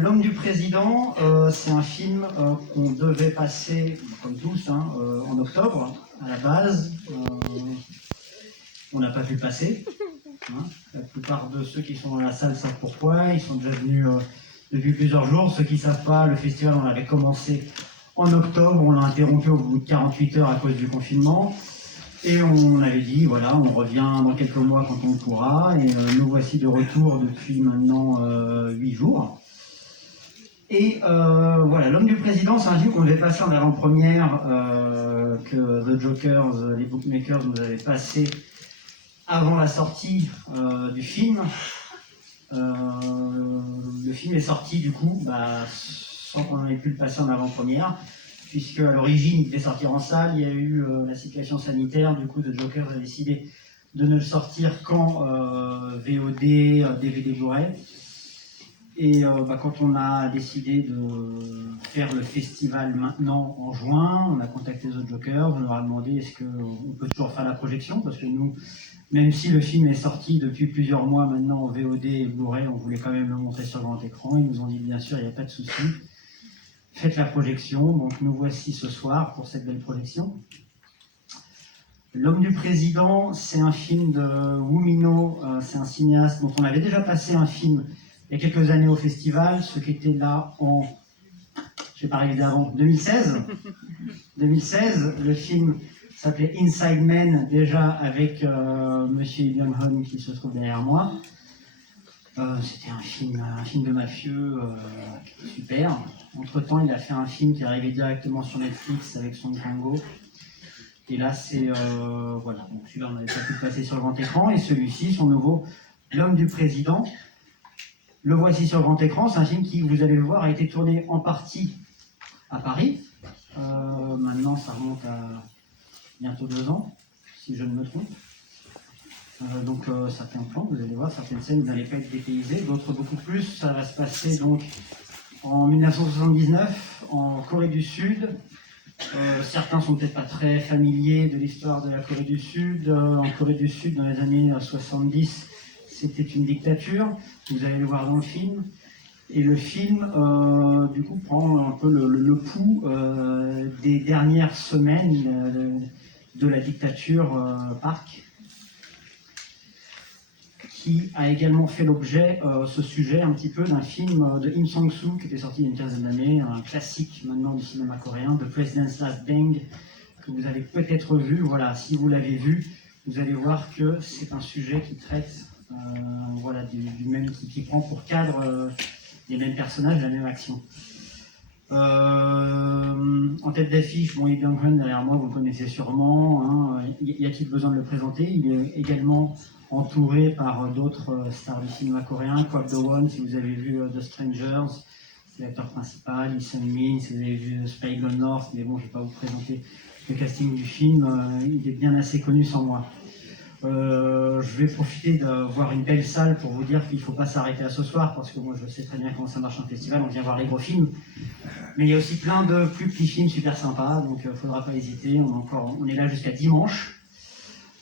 L'homme du président, c'est un film qu'on devait passer, comme tous, en octobre, à la base. On n'a pas pu le passer. La plupart de ceux qui sont dans la salle savent pourquoi. Ils sont déjà venus depuis plusieurs jours. Ceux qui ne savent pas, le festival, on avait commencé en octobre. On l'a interrompu au bout de 48 heures à cause du confinement. Et on avait dit, voilà, on revient dans quelques mois quand on pourra. Et nous voici de retour depuis maintenant 8 jours. Et voilà, L'homme du président, c'est un film qu'on devait passer en avant-première, que The Jokers, les bookmakers, nous avaient passé avant la sortie du film. Le film est sorti du coup sans qu'on ait pu le passer en avant-première, puisque à l'origine il devait sortir en salle. Il y a eu la situation sanitaire, du coup The Jokers a décidé de ne le sortir qu'en VOD, DVD Blu-ray. Et quand on a décidé de faire le festival maintenant en juin, on a contacté The Jokers, on leur a demandé est-ce qu'on peut toujours faire la projection, parce que nous, même si le film est sorti depuis plusieurs mois maintenant en VOD et Blu-ray, on voulait quand même le montrer sur grand écran. Ils nous ont dit bien sûr, il n'y a pas de souci, faites la projection. Donc nous voici ce soir pour cette belle projection. L'homme du président, c'est un film de Wumino, c'est un cinéaste dont on avait déjà passé un film il y a quelques années au festival, ceux qui étaient là en, je vais pas réviser avant, 2016. 2016, le film s'appelait Inside Man, déjà avec Monsieur Lee Byung-hun qui se trouve derrière moi. C'était un film de mafieux super. Entre-temps, il a fait un film qui est arrivé directement sur Netflix avec Song Kang-ho. Et là, c'est voilà. Donc celui-là, on n'avait pas pu le passer sur le grand écran. Et celui-ci, son nouveau, L'homme du président. Le voici sur grand écran. C'est un film qui, vous allez le voir, a été tourné en partie à Paris. Maintenant, ça remonte à bientôt 2 ans, si je ne me trompe. Donc certains plans, vous allez voir, certaines scènes, vous n'allez pas être dépaysés, d'autres beaucoup plus. Ça va se passer donc en 1979, en Corée du Sud. Certains sont peut-être pas très familiers de l'histoire de la Corée du Sud. En Corée du Sud, dans les années 70, c'était une dictature. Vous allez le voir dans le film. Et le film, du coup, prend un peu le pouls des dernières semaines de la dictature Park, qui a également fait l'objet, ce sujet, un petit peu d'un film de Im Sang-soo, qui était sorti il y a une quinzaine d'années, un classique maintenant du cinéma coréen, The President's Last Bang, que vous avez peut-être vu. Voilà, si vous l'avez vu, vous allez voir que c'est un sujet qui traite voilà, du même, qui prend pour cadre les mêmes personnages, la même action. En tête d'affiche, bon, Lee Byung-hun derrière moi, vous le connaissez sûrement. Y a-t-il besoin de le présenter? Il est également entouré par d'autres stars du cinéma coréen. Kwak Do-won, si vous avez vu The Strangers, c'est l'acteur principal. Lee Seung-min, si vous avez vu Spy Gone North, mais bon, je ne vais pas vous présenter le casting du film, il est bien assez connu sans moi. Je vais profiter d'avoir une belle salle pour vous dire qu'il ne faut pas s'arrêter à ce soir, parce que moi je sais très bien comment ça marche un festival, on vient voir les gros films, mais il y a aussi plein de plus petits films super sympas, donc il ne faudra pas hésiter. On est là jusqu'à dimanche,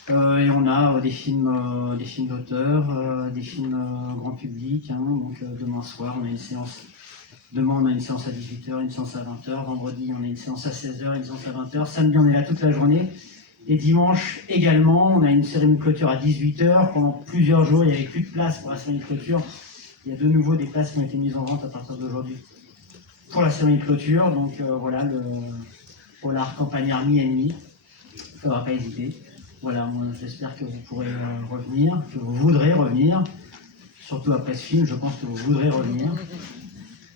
et on a des films d'auteur, des films grand public, donc demain soir on a une séance. Demain, on a une séance à 18h, une séance à 20h. Vendredi, on a une séance à 16h, une séance à 20h. Samedi, on est là toute la journée. Et dimanche également, on a une cérémonie de clôture à 18h. Pendant plusieurs jours, il n'y avait plus de place pour la cérémonie de clôture. Il y a de nouveau des places qui ont été mises en vente à partir d'aujourd'hui pour la cérémonie de clôture. Donc voilà, le Polar Campagne Army Ennemi. Il ne faudra pas hésiter. Voilà, moi j'espère que vous pourrez revenir, que vous voudrez revenir. Surtout après ce film, je pense que vous voudrez revenir.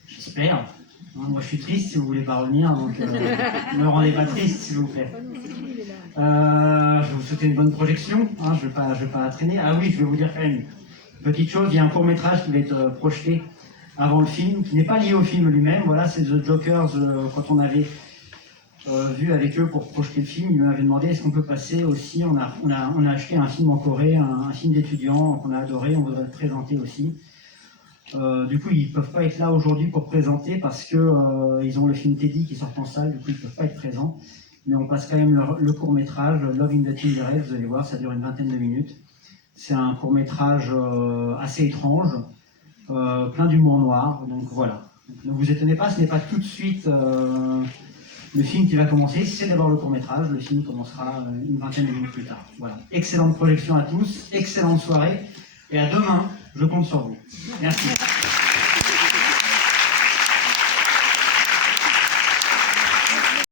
J'espère. Moi je suis triste si vous ne voulez pas revenir, donc ne me rendez pas triste s'il vous plaît. Je vais vous souhaiter une bonne projection, je ne vais pas traîner. Ah oui, je vais vous dire quand même une petite chose, il y a un court-métrage qui va être projeté avant le film, qui n'est pas lié au film lui-même. Voilà, c'est The Jokers, quand on avait vu avec eux pour projeter le film, ils m'avaient demandé est-ce qu'on peut passer aussi, on a acheté un film en Corée, un film d'étudiants qu'on a adoré, on voudrait le présenter aussi. Du coup, ils ne peuvent pas être là aujourd'hui pour présenter parce qu'ils ont le film Teddy qui sort en salle, du coup ils ne peuvent pas être présents. Mais on passe quand même le court-métrage, Love in the Tinderhead, vous allez voir, ça dure une vingtaine de minutes. C'est un court-métrage assez étrange, plein d'humour noir, donc voilà. Ne vous étonnez pas, ce n'est pas tout de suite le film qui va commencer, c'est d'abord le court-métrage. Le film commencera une vingtaine de minutes plus tard. Voilà. Excellente projection à tous, excellente soirée, et à demain, je compte sur vous. Merci.